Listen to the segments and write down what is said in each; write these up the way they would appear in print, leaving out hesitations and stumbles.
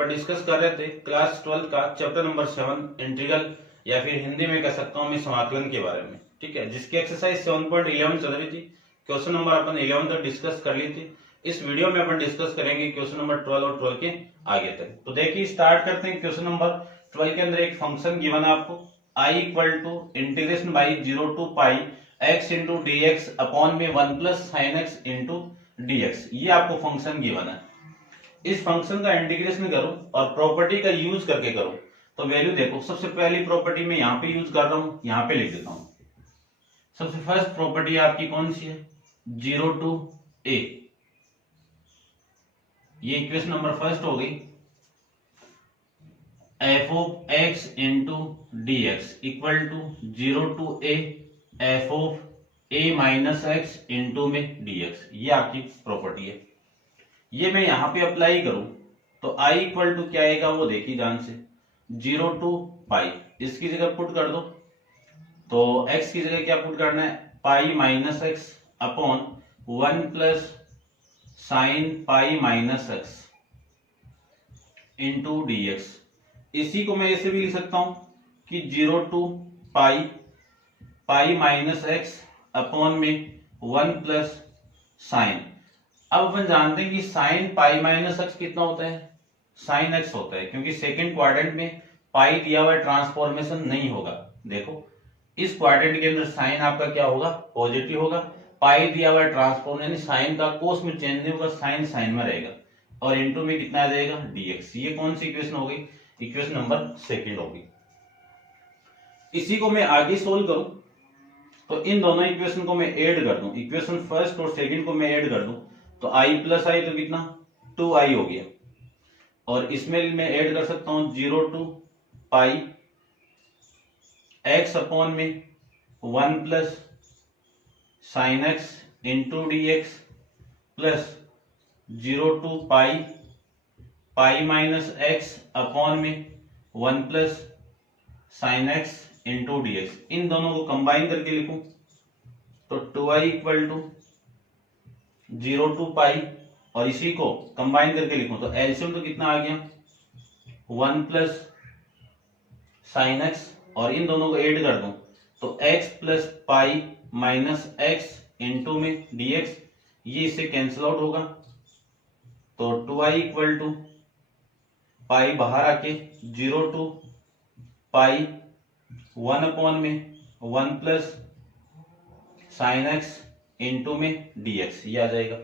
अपन discuss कर रहे थे क्लास 12 का चैप्टर नंबर 7 इंटीग्रल या फिर हिंदी में कह सकता हूं मैं समाकलन के बारे में। ठीक है, जिसकी एक्सरसाइज 7.11 चल रही थी। क्वेश्चन नंबर अपन 11 तक डिस्कस कर ली थी। इस वीडियो में अपन डिस्कस करेंगे क्वेश्चन नंबर 12 और 12 के आगे तक। तो देखिए स्टार्ट करते हैं। क्वेश्चन नंबर 12 के अंदर एक फंक्शन गिवन है आपको i equal to integration by 0 to pi x into d x upon में 1 plus sine x into d x, ये आपको फंक्शन गिवन है। इस फंक्शन का इंटीग्रेशन करो और प्रॉपर्टी का यूज करके करो तो वैल्यू देखो। सबसे पहली प्रॉपर्टी मैं यहाँ पे यूज कर रहा हूं, यहाँ पे लिख देता हूं। सबसे फर्स्ट प्रॉपर्टी आपकी कौन सी है? 0 टू a, ये इक्वेशन नंबर फर्स्ट हो गई। F of x into d x equal to 0 to a f of a minus x into में डी एक्स, ये आपकी प्रॉपर्टी है। ये मैं यहां पे अप्लाई करूं तो i इक्वल टू क्या आएगा वो देखिए ध्यान से, 0 टू पाई। इसकी जगह पुट कर दो तो x की जगह क्या पुट करना है? पाई minus x upon 1 plus sine pi minus x into d x. इसी को मैं ऐसे भी लिख सकता हूं कि 0 to pi pi minus x upon में 1 प्लस साइन। अब अपन जानते हैं कि साइन पाई माइनस एक्स कितना होता है? साइन एक्स होता है, क्योंकि सेकंड क्वाड्रेंट में पाई दिया हुआ ट्रांसफॉर्मेशन नहीं होगा। देखो इस क्वाड्रेंट के अंदर साइन आपका क्या होगा? पॉजिटिव होगा। पाई दिया हुआ ट्रांसफॉर्मेशन साइन का कोस में चेंज नहीं होगा, साइन साइन में रहेगा और इनटू में कितना आ जाएगा? डीएक्स। ये कौन सी इक्वेशन हो गई? इक्वेशन नंबर सेकंड होगी। इसी को मैं आगे सोल्व करूं तो इन दोनों इक्वेशन को मैं ऐड कर दूं, इक्वेशन फर्स्ट और सेकंड को मैं ऐड कर दूं तो i प्लस आई तो कितना? 2i हो गया। और इसमें मैं ऐड कर सकता हूं 0 टू पाई x अपॉन में 1 plus sine x into d x plus 0 to pi pi minus x upon में 1 plus sine x into d x. इन दोनों को कंबाइन करके लिखूं तो 2i इक्वल टू 0 टू पाई और इसी को कंबाइन करके लिखूं तो एलसीएम तो कितना आ गया? 1 प्लस साइन एक्स और इन दोनों को ऐड कर दूं तो x plus pi minus x into में dx, ये इससे कैंसिल आउट होगा तो 2i इक्वल टू पाई बाहर आके 0 टू पाई 1 अपॉन में 1 प्लस साइन एक्स इंटू में dx, ये आ जाएगा।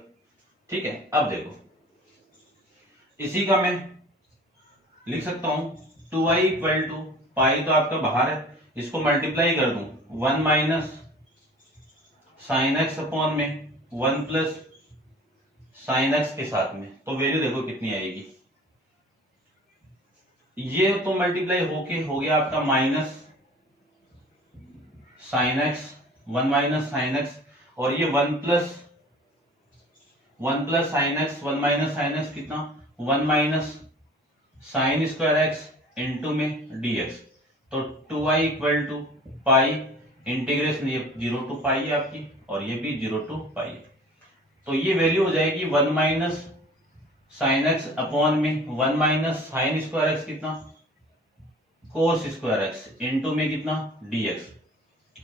ठीक है, अब देखो इसी का मैं लिख सकता हूं 2i इक्वल टू पाई तो आपका बाहर है, इसको मल्टीप्लाई कर दूं 1 माइनस साइन एक्स अपॉन में 1 प्लस साइन एक्स के साथ में, तो वैल्यू देखो कितनी आएगी। ये तो मल्टीप्लाई होके हो गया आपका minus sine x, 1 minus sine x और ये 1 plus sine x, 1 minus sine x कितना? 1 minus sine square x into में डीएक्स। तो 2i equal to pi integration, ये 0 टू पाई है आपकी और ये भी 0 टू पाई। तो ये वैल्यू हो जाएगी 1 माइनस साइन एक्स अपॉन में 1 माइनस साइन स्क्वायर एक्स कितना? कोस स्क्वायर एक्स इंटू में कितना? डीएक्स।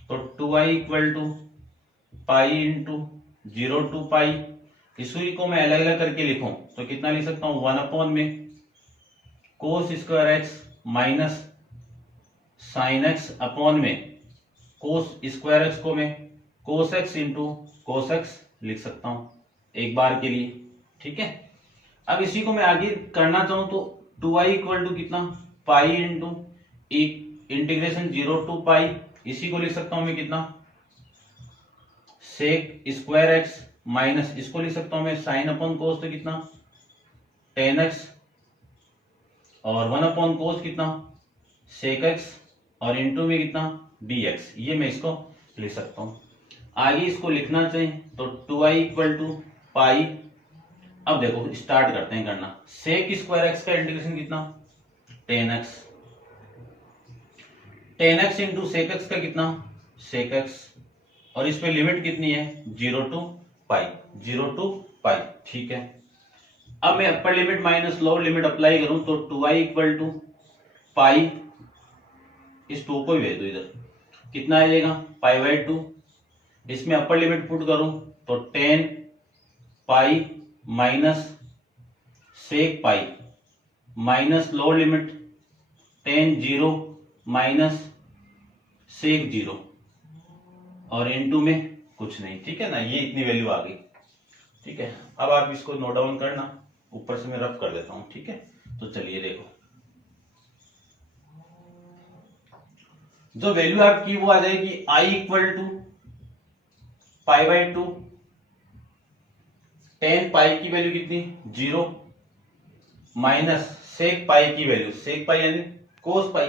तो 2i equal to pi into 0 to pi. इसी को मैं अलग अलग करके लिखूं तो कितना लिख सकता हूं? 1 अपॉन में cos square x minus sine x upon में कोस स्क्वायर एक्स को मैं कोस एक्स इंटू कोस एक्स लिख सकता हूं एक बार के लिए। ठीक है, अब इसी को मैं आगे करना चाहूं तो 2i इक्वल टू कितना? Pi into integration 0 to pi, इसी को लिख सकता हूं मैं कितना? सेक स्क्वायर एक्स माइनस इसको लिख सकता हूं मैं साइन अपॉन कोस तो कितना? टेन एक्स और 1 अपॉन कोस कितना? सेक एक्स और इंटू में कितना? dx, ये मैं इसको लिख सकता हूं। आगे इसको लिखना चाहिए तो 2i इक्वल टू पाई। अब देखो स्टार्ट करते हैं करना। सेक स्क्वायर एक्स का इंटीग्रेशन कितना? 10x, 10x into sec x का कितना? सेक एक्स और इसमें लिमिट कितनी है? 0 टू पाई, 0 टू पाई। ठीक है, अब मैं upper limit minus lower limit apply करूं तो 2i इक्वल टू पाई, इस 2 को भेज दो इधर, कितना आ जाएगा π/2। इसमें अपर लिमिट पुट करूं तो 10 pi minus sec pi minus lower limit 10 0 minus sec 0 और इनटू में कुछ नहीं, ठीक है ना, ये इतनी वैल्यू आ गई। ठीक है, अब आप इसको नोट डाउन करना, ऊपर से मैं रफ कर देता हूं। ठीक है, तो चलिए देखो, जो वैल्यू आपकी वो आ जाएगी i इक्वल टू π/2, 10 पाई की वैल्यू कितनी 0 माइनस सेक पाई की वैल्यू, सेक पाई यानी कोस पाई,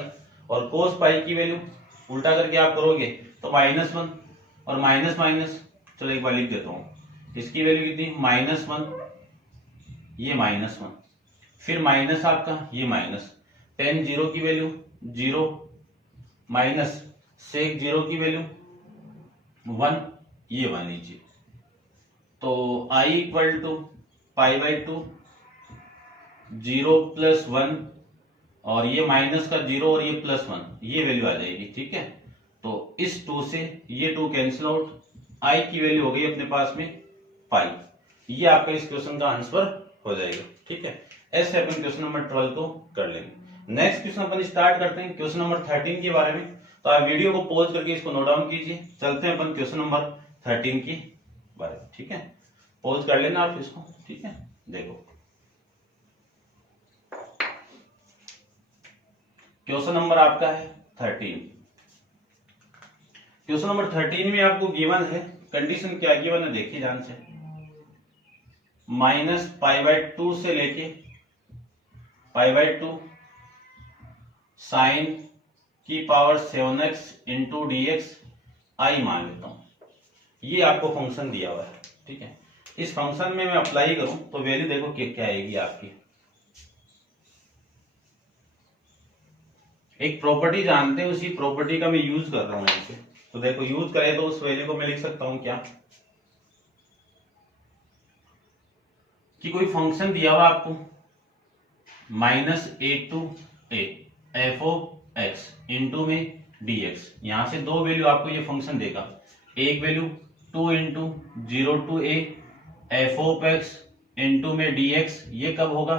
और कोस पाई की वैल्यू उल्टा करके आप करोगे तो -1 और माइनस माइनस, चलो एक बार लिख देता हूं, इसकी वैल्यू कितनी -1, ये -1, फिर माइनस आपका ये माइनस 10 0 की वैल्यू 0 माइनस सेक 0 की वैल्यू 1, ये 1 लीजिए। तो i इक्वल टू π/2 0 + 1 और ये माइनस का 0 और ये +1, ये वैल्यू आ जाएगी। ठीक है, तो इस 2 से ये 2 कैंसिल आउट, i की वैल्यू हो गई अपने पास में पाई। ये आपका इस क्वेश्चन का आंसर हो जाएगा। ठीक है, ऐसे अपन क्वेश्चन नंबर 12 को कर लेंगे। नेक्स्ट क्वेश्चन अपन स्टार्ट करते हैं क्वेश्चन नंबर 13 के बारे में। तो आप वीडियो को पॉज करके इसको नोट डाउन कीजिए, चलते हैं अपन क्वेश्चन नंबर 13 के बारे में। ठीक है, पॉज कर लेना आप इसको। ठीक है, देखो क्वेश्चन नंबर आपका है 13। क्वेश्चन नंबर 13 में आपको गिवन है, कंडीशन क्या गिवन है देखिए ध्यान से, -π/2 से लेके π/2 साइन की पावर 7x इंटू dx आई मान लेता हूं। ये आपको फंक्शन दिया हुआ है। ठीक है, इस फंक्शन में मैं अप्लाई करूं तो वैल्यू देखो क्या आएगी आपकी। एक प्रॉपर्टी जानते हैं, उसी प्रॉपर्टी का मैं यूज कर रहा हूं यहां पे। तो देखो यूज करें तो उस वैल्यू को मैं लिख सकता हूं क्या, कि कोई फंक्शन दिया हुआ आपको -a to a f(x) into में dx, यहां से दो वैल्यू आपको ये फंक्शन देगा। एक value 2 into 0 to a f(x) into में dx, ये कब होगा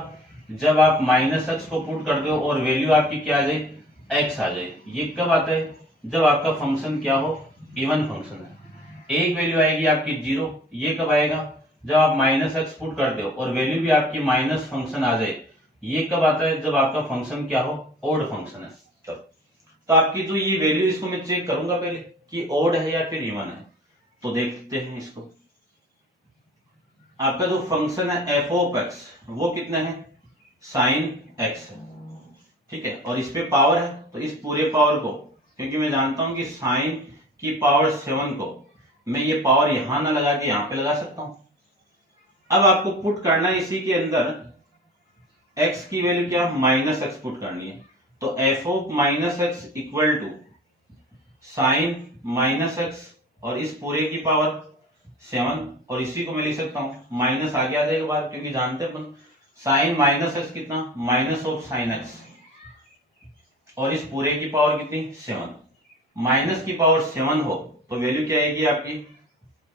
जब आप -x को पुट कर दो और वैल्यू आपकी क्या आ जाए x आ जाए। ये कब आता है जब आपका फंक्शन क्या हो, इवन फंक्शन है। एक वैल्यू आएगी आपकी 0, ये कब आएगा जब आप -x पुट कर दो और वैल्यू भी आपकी माइनस फंक्शन आ जाए। ये कब आता है जब आपका फंक्शन क्या हो, ओड फंक्शन है तब। तो आपकी जो ये वैल्यू, इसको मैं चेक करूंगा पहले कि ओड है या फिर इवन है। तो देखते हैं इसको, आपका जो फंक्शन है f(x) वो कितना है sin x है। ठीक है, और इस पे पावर है तो इस पूरे पावर को, क्योंकि मैं जानता हूं कि sin की पावर 7 को मैं ये पावर यहां ना लगा के यहां पे लगा सकता हूं। अब आपको पुट करना है इसी के अंदर x की वैल्यू क्या, -x पुट करनी है। तो f(-x) equal to sign -x और इस पूरे की पावर 7, और इसी को मैं लिख सकता हूं माइनस आगे आ जाएगा बाहर, क्योंकि जानते हैं अपन साइन -x कितना -sin x, और इस पूरे की पावर कितनी 7, माइनस की पावर 7 हो तो वैल्यू क्या आएगी आपकी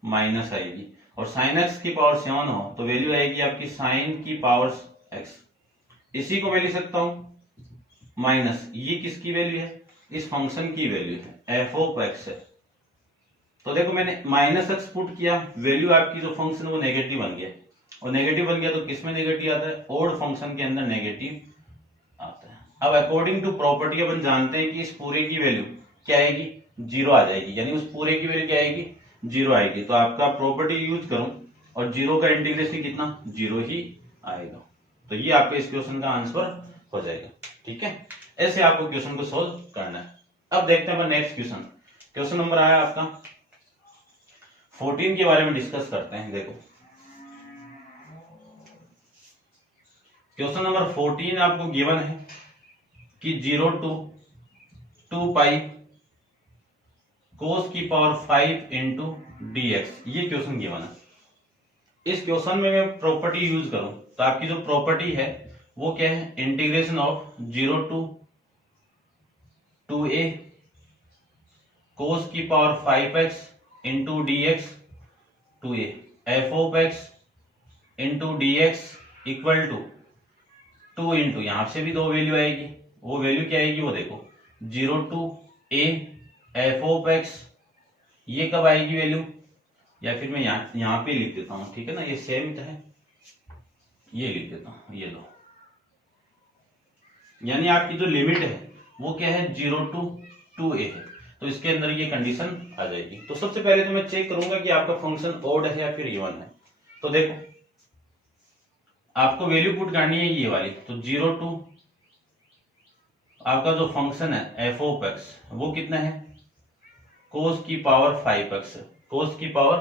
माइनस आएगी, और sin x की पावर 7 हो तो वैल्यू आएगी आपकी साइन की पावर x। इसी को मैं लिख सकता हूं माइनस, ये किसकी वैल्यू है, इस फंक्शन की वैल्यू है f(x) है। तो देखो मैंने -x पुट किया, वैल्यू आपकी जो फंक्शन वो नेगेटिव बन गया, और नेगेटिव बन गया तो किसमें नेगेटिव आता है, ओड फंक्शन के अंदर नेगेटिव आता है। अब अकॉर्डिंग टू प्रॉपर्टी अपन जानते हैं कि इस पूरे की वैल्यू क्या आएगी 0 आ जाएगी, यानी उस पूरे की वैल्यू क्या आएगी 0 आएगी। तो आपका प्रॉपर्टी यूज करूं और 0 का इंटीग्रेशन कितना 0 ही आएगा। तो ये आपके इस क्वेश्चन का आंसर हो जाएगा। ठीक है, ऐसे आपको क्वेश्चन को सोल्व करना है। अब देखते हैं नेक्स्ट क्वेश्चन। क्वेश्चन नंबर आया आपका 14 के बारे में डिस्कस करते हैं। देखो क्वेश्चन नंबर 14 आपको गिवन है कि 0 to 2 पाई cos की पावर 5 इंटू dx, ये क्वेश्चन गिवन है। इस क्वेश्चन में मैं प्रॉपर्टी यूज करूं तो आपकी जो प्रॉपर्टी है वो क्या है, integration of 0 to 2a cos की power 5x into dx 2a f of x into dx equal to 2 into, यहां से भी दो वैल्यू आएगी, वो वैल्यू क्या आएगी वो देखो 0 to a f of x, ये कब आएगी वैल्यू, या फिर मैं यहाँ पे लिख देता हूँ, ठीक है ना, ये सेम है, ये लिख देता हूँ, ये लो, यानी आपकी जो लिमिट है वो क्या है 0 to 2a है, तो इसके अंदर ये कंडीशन आ जाएगी। तो सबसे पहले तो मैं चेक करूंगा कि आपका फंक्शन ऑड है या फिर इवन है। तो देखो आपको वैल्यू पुट करनी है ये वाली, तो 0 to आपका जो फंक्शन है f ऑफ x वो कितना है, cos की पावर 5x, cos की पावर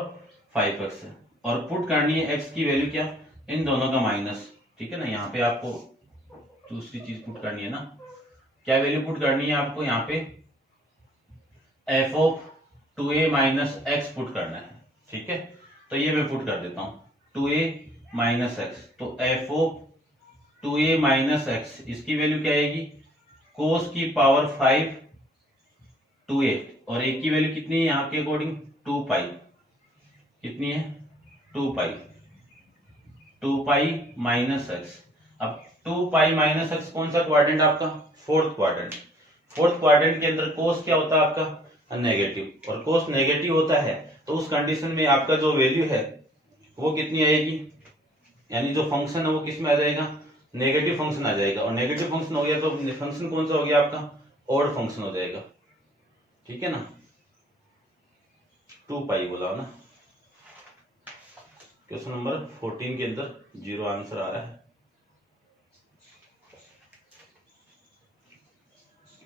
5x है, और पुट करनी है x की वैल्यू क्या, इन दोनों का माइनस, ठीक है ना, यहाँ पे आपको दूसरी चीज पुट करनी है ना, क्या वैल्यू पुट करनी है आपको यहाँ पे f of 2a minus x put करना है, ठीक है, तो ये मैं पुट कर देता हूँ 2a माइनस एक्स, तो f of 2a minus x, इसकी वैल्यू क्या आएगी cos की पावर 5 2a, और a की वैल्यू कितनी है यहाँ के अकॉर्डिंग 2 पाई, कितनी है 2 पाई माइनस एक्स। अब 2 पाई माइनस एक्स कौन सा क्वाड्रेंट आपका, फोर्थ क्वाड्रेंट, फोर्थ क्वाड्रेंट के अंदर कोस क्या होता है आपका नेगेटिव, और कोस नेगेटिव होता है तो उस कंडीशन में आपका जो वैल्यू है वो कितनी आएगी, यानी जो फंक्शन है वो किस में आ जाएगा, नेगेटिव फंक्शन आ जाएगा, और नेगेटिव फंक्शन हो गया तो फंक्शन कौन सा हो गया आपका, ऑड फंक्शन हो जाएगा, ठीक है ना, 2 पाई बोला ना। क्वेश्चन नंबर 14 के अंदर 0 आंसर आ रहा है।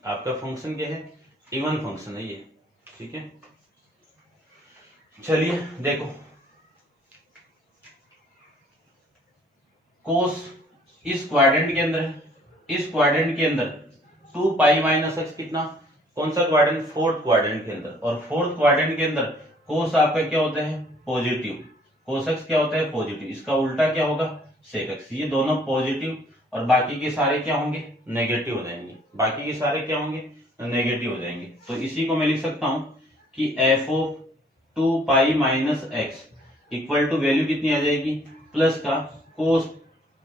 आपका फंक्शन क्या है, इवन फंक्शन है ये, ठीक है। चलिए देखो कोस इस क्वाड्रेंट के अंदर है, इस क्वाड्रेंट के अंदर 2 पाई माइनस एक्स कितना, कौन सा क्वाड्रेंट, फोर्थ क्वाड्रेंट के अंदर, और फोर्थ क्वाड्रेंट के अंदर कोस आपका क्या होता है पॉजिटिव, कोस एक्स क्या होता है पॉजिटिव, इसका उल्टा क्या होगा सेक एक्स, ये दोनों पॉजिटिव और बाकी के सारे क्या होंगे नेगेटिव हो जाएंगे, बाकी के सारे क्या होंगे नेगेटिव हो जाएंगे। तो इसी को मैं लिख सकता हूं कि f of 2 pi minus x equal to value कितनी आ जाएगी, प्लस का कोस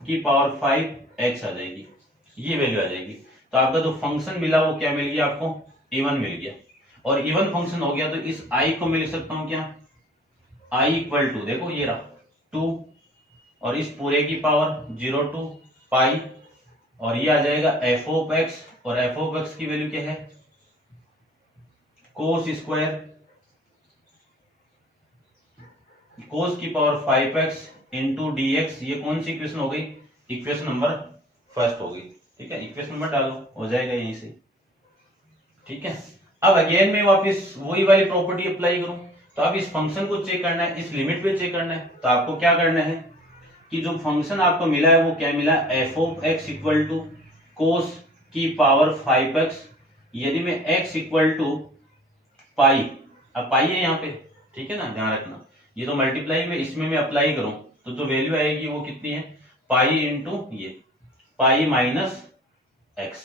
की पावर 5 एक्स आ जाएगी, ये वैल्यू आ जाएगी। तो आपका जो फंक्शन मिला वो क्या मिल गया आपको, इवन मिल गया, और इवन फंक्शन हो गया तो इस i को मैं लिख सकता हूं क्या, i इक्वल टू, देखो ये रहा 2 और इस पूरे की पावर 0 to पाई, और ये आ जाएगा f ऑफ x, और f ऑफ x की वैल्यू क्या है कोस स्क्वायर, कोस की पावर 5x इंटू dx, ये कौन सी इक्वेशन हो गई, इक्वेशन नंबर फर्स्ट हो गई, ठीक है, इक्वेशन नंबर डालो हो जाएगा यहीं से, ठीक है। अब अगेन मैं वापस वही वाली प्रॉपर्टी अप्लाई करूं, तो अब इस फंक्शन को चेक करना है, इस लिमिट पे चेक करना है, तो आपको क्या करना है कि जो फंक्शन आपको मिला है वो क्या मिला, f of x equal to cos की पावर 5x, यदि मैं x इक्वल टू पाई, अब पाई है यहाँ पे, ठीक है ना, ध्यान रखना, ये तो मल्टीप्लाई में इसमें मैं अप्लाई करूं तो जो वैल्यू आएगी वो कितनी है पाई इंटू ये पाई माइनस एक्स,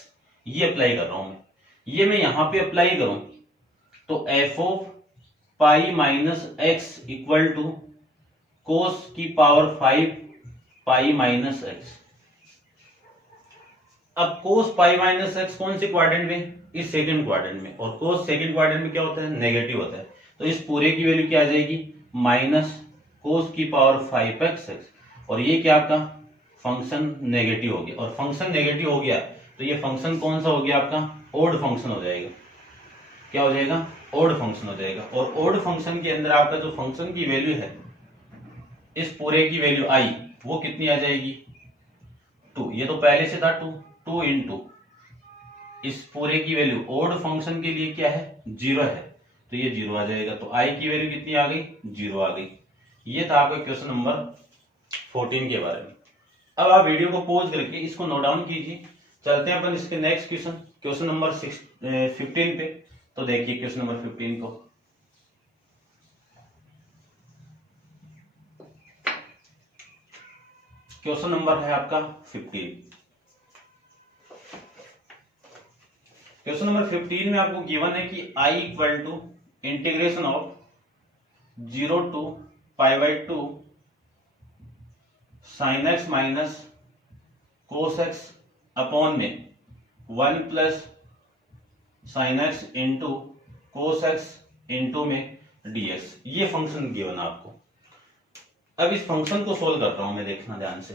ये अप्लाई कर रहा हूं मैं, ये मैं यहां पे अप्लाई करूं तो f of pi minus x equal to cos की पावर 5 पाई माइनस एक्स। अब कोस पाई माइनस एक्स कौन से क्वाड्रेंट में, इस सेकंड क्वाड्रेंट में, और कोस सेकंड क्वाड्रेंट में क्या होता है नेगेटिव होता है, तो इस पूरे की वैल्यू क्या आ जाएगी माइनस कोस की पावर 5x, और ये क्या आपका फंक्शन नेगेटिव हो गया, और फंक्शन नेगेटिव हो गया तो ये फंक्शन कौन सा हो गया आपका ओड फंक्शन हो जाएगा, क्या हो जाएगा ओड फंक्शन हो जाएगा, और ओड फंक्शन के अंदर आपका जो फंक्शन की वैल्यू है इस पूरे की वैल्यू आई वो कितनी आ जाएगी 2, ये तो पहले से था 2 इंटू इस पूरे की वैल्यू ओड फंक्शन के लिए क्या है 0 है, तो ये 0 आ जाएगा, तो आई की वैल्यू कितनी आ गई 0 आ गई। ये था आपका क्वेश्चन नंबर 14 के बारे में। अब आप वीडियो को पॉज करके इसको नोट डाउन कीजिए, चलते हैं अपन इसके नेक्स्ट क्वेश्चन, क्वेश्चन नंबर 15 पे। तो देखिए क्वेश्चन नंबर 15 को, क्वेश्चन नंबर है आपका 15। क्वेश्चन नंबर 15 में आपको गिवन है कि I equal to integration of 0 to π/2 sin x minus cos x upon में 1 plus sin x into cos x into में dx। ये फंक्शन गिवन है आपको। अब इस फंक्शन को सोल्व कर रहा हूं मैं, देखना ध्यान से।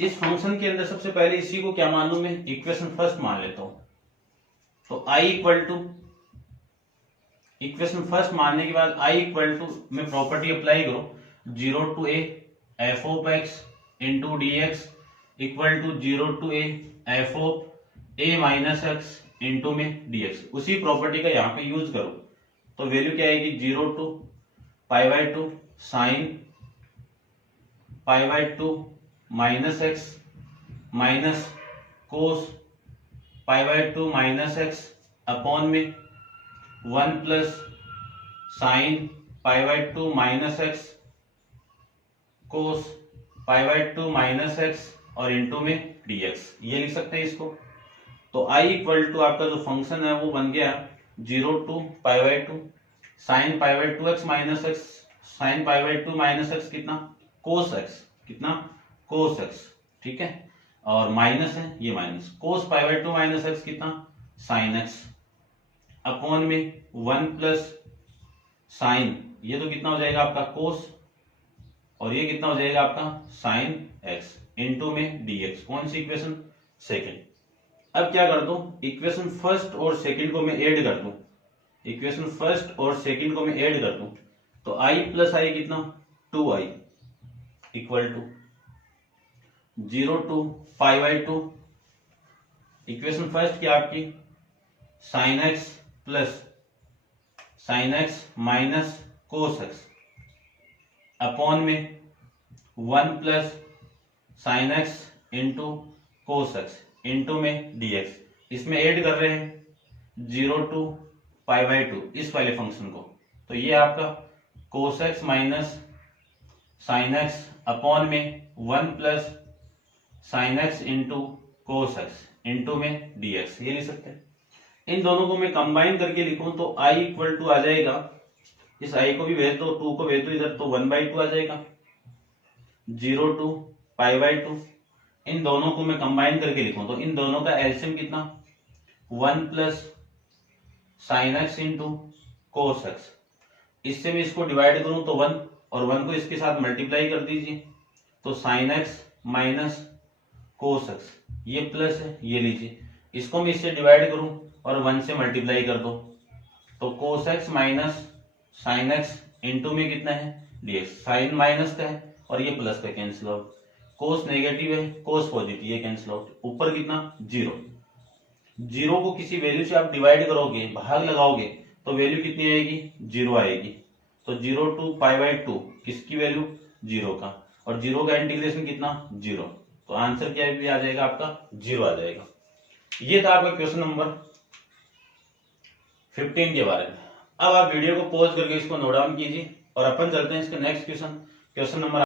इस फंक्शन के अंदर सबसे पहले इसी को क्या मान लूं मैं, इक्वेशन फर्स्ट मान लेता हूं। तो I equal to equation first मानने के बाद I इक्वल टू मैं प्रॉपर्टी अप्लाई करो 0 to a f of x into d x equal to 0 to a f of a minus x into में dx। उसी प्रॉपर्टी का यहाँ पे यूज करो तो वैल्यू क्या आएगी 0 to π/2 sine π/2 minus x minus cos π/2 minus x upon में 1 plus sine π/2 minus x cos π/2 minus x और इंटू में dx। ये लिख सकते हैं इसको। तो I इक्वल टू आपका जो फंक्शन है वो बन गया 0 to π/2 sine π/2x minus x, sine π/2 minus x कितना कोस एक्स, कितना कोस एक्स, ठीक है, और माइनस है ये माइनस कोस π/2 माइनस एक्स कितना साइन एक्स अपॉन में 1 प्लस साइन, ये तो कितना हो जाएगा आपका कोस और ये कितना हो जाएगा आपका साइन एक्स इंटू में dx। कौन सी इक्वेशन, सेकेंड। अब क्या कर दूं, इक्वेशन फर्स्ट और सेकंड को मैं ऐड कर दूं, इक्वेशन फर्स्ट और सेकंड को मैं ऐड कर दूं तो I प्लस आई कितना 2i equal to 0 to π/2 equation first की आपकी sine x plus sine x minus cos x upon में 1 plus sine x into cos x into में dx। इसमें ऐड कर रहे हैं 0 to π/2 इस वाले फंक्शन को, तो ये आपका cos x minus sine x upon में 1 plus sine x into cos x into में dx। ये लिख सकते हैं। इन दोनों को मैं कंबाइन करके लिखूं तो I इक्वल टू आ जाएगा, इस I को भी भेज दो 2 को भेज दो इधर तो 1/2 आ जाएगा 0 to π/2। इन दोनों को मैं कंबाइन करके लिखूं तो इन दोनों का एलसीएम कितना 1 plus sine x into cos x. इससे मैं इसको डिवाइड करूं तो 1 और 1 को इसके साथ मल्टीप्लाई कर दीजिए तो sign x minus cos x, ये प्लस है ये लीजिए, इसको मैं इससे डिवाइड करूं और 1 से मल्टीप्लाई कर दो तो cos x minus sign x into में कितना है dx। साइन माइनस का है और ये प्लस का कैंसिल आउट, कोस नेगेटिव है कोस पॉजिटिव, ये कैंसिल आउट, ऊपर कितना 0। 0 को किसी वैल्यू से आप डिवाइड करोगे भाग लगाओगे तो वैल्यू कितनी आएगी 0 आएगी। तो 0 to π/2 किसकी वैल्यू 0 का, और 0 का इंटीग्रेशन कितना 0, तो आंसर क्या भी आ जाएगा आपका 0 आ जाएगा। ये था आपका क्वेश्चन नंबर 15 के बारे में। अब आप वीडियो को पॉज करके इसको नोट डाउन कीजिए और अपन चलते हैं इसका नेक्स्ट क्वेश्चन, क्वेश्चन नंबर